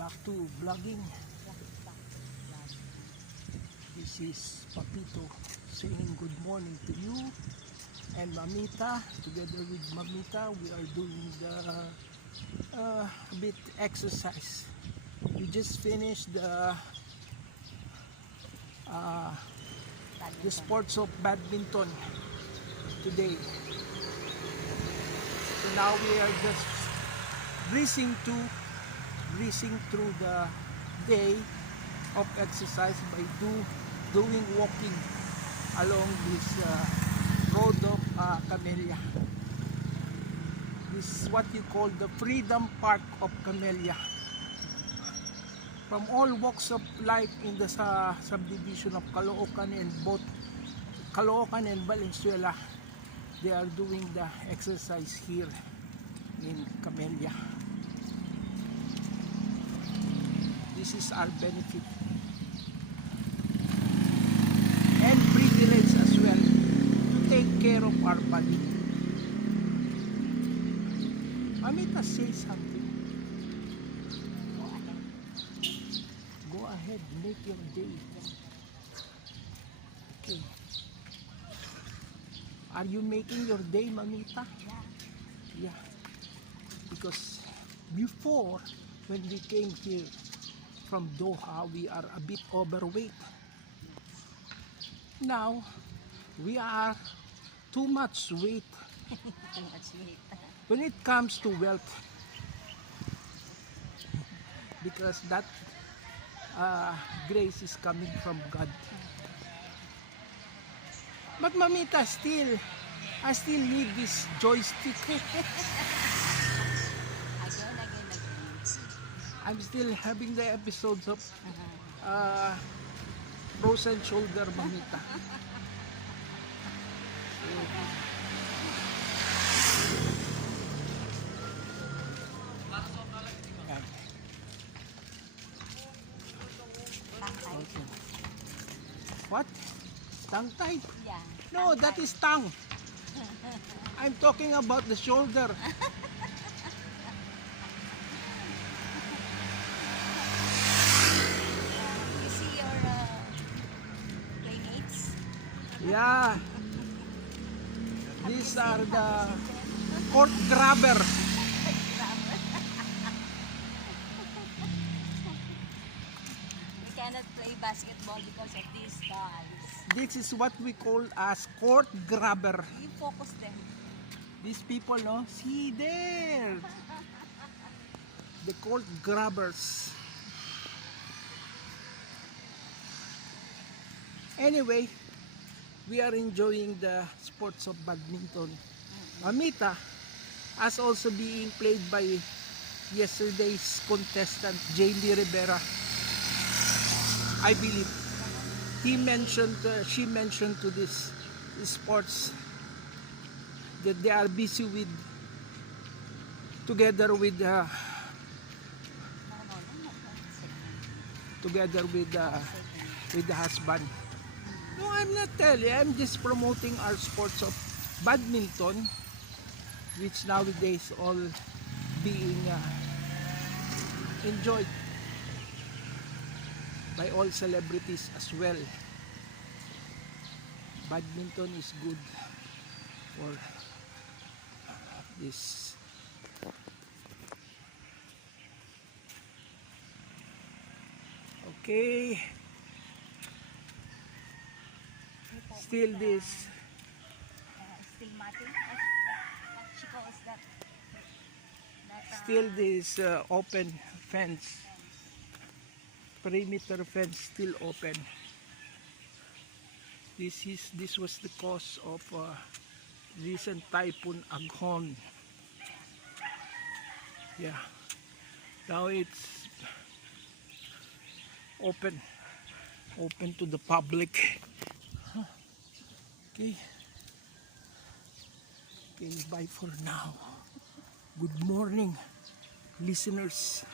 back to vlogging. This is Papito saying good morning to you and Mamita. Together with Mamita, we are doing the uh, bit exercise. We just finished the uh, the sports of badminton today. So now we are just breezing to breezing through the day of exercise by do doing walking along this uh, road of uh, Camellia. This is what you call the Freedom Park of Camellia. From all walks of life in the sa subdivision of Caloocan and both Caloocan and Valenzuela, they are doing the exercise here in Camellia. This is our benefit. And privilege as well to take care of our body. Amita, say something. Go ahead, make your day. Okay. Are you making your day, Mamita? Yeah. Because before, when we came here from Doha, we are a bit overweight. Now, we are too much weight Too much meat. when it comes to wealth. Because that uh, grace is coming from God. But Mamita, still, I still need this joystick. I'm still having the episodes of Uh-huh. uh, frozen shoulder mamita. Okay. What? Tongue tied? Yeah. No, that is tongue. I'm talking about the shoulder. You see your uh, playmates? Yeah. These are the court grabber. We cannot play basketball because of these guys. This is what we call as court grabber. You focus them. These people, no? See there. The court grabbers. Anyway, we are enjoying the sports of badminton. Amita, as also being played by yesterday's contestant, Jamie Rivera. I believe he mentioned, uh, she mentioned to this sports that they are busy with together with uh, together with uh, with the husband. No, I'm not telling. I'm just promoting our sports of badminton, which nowadays all being uh, enjoyed by all celebrities as well. Badminton is good for this. Okay. You focus Still this. Still what she calls that? still this uh, open fence. Perimeter fence still open. This is this was the cause of uh, recent typhoon Aghon. Yeah. Now it's open. Open to the public. Okay. Okay bye for now. Good morning listeners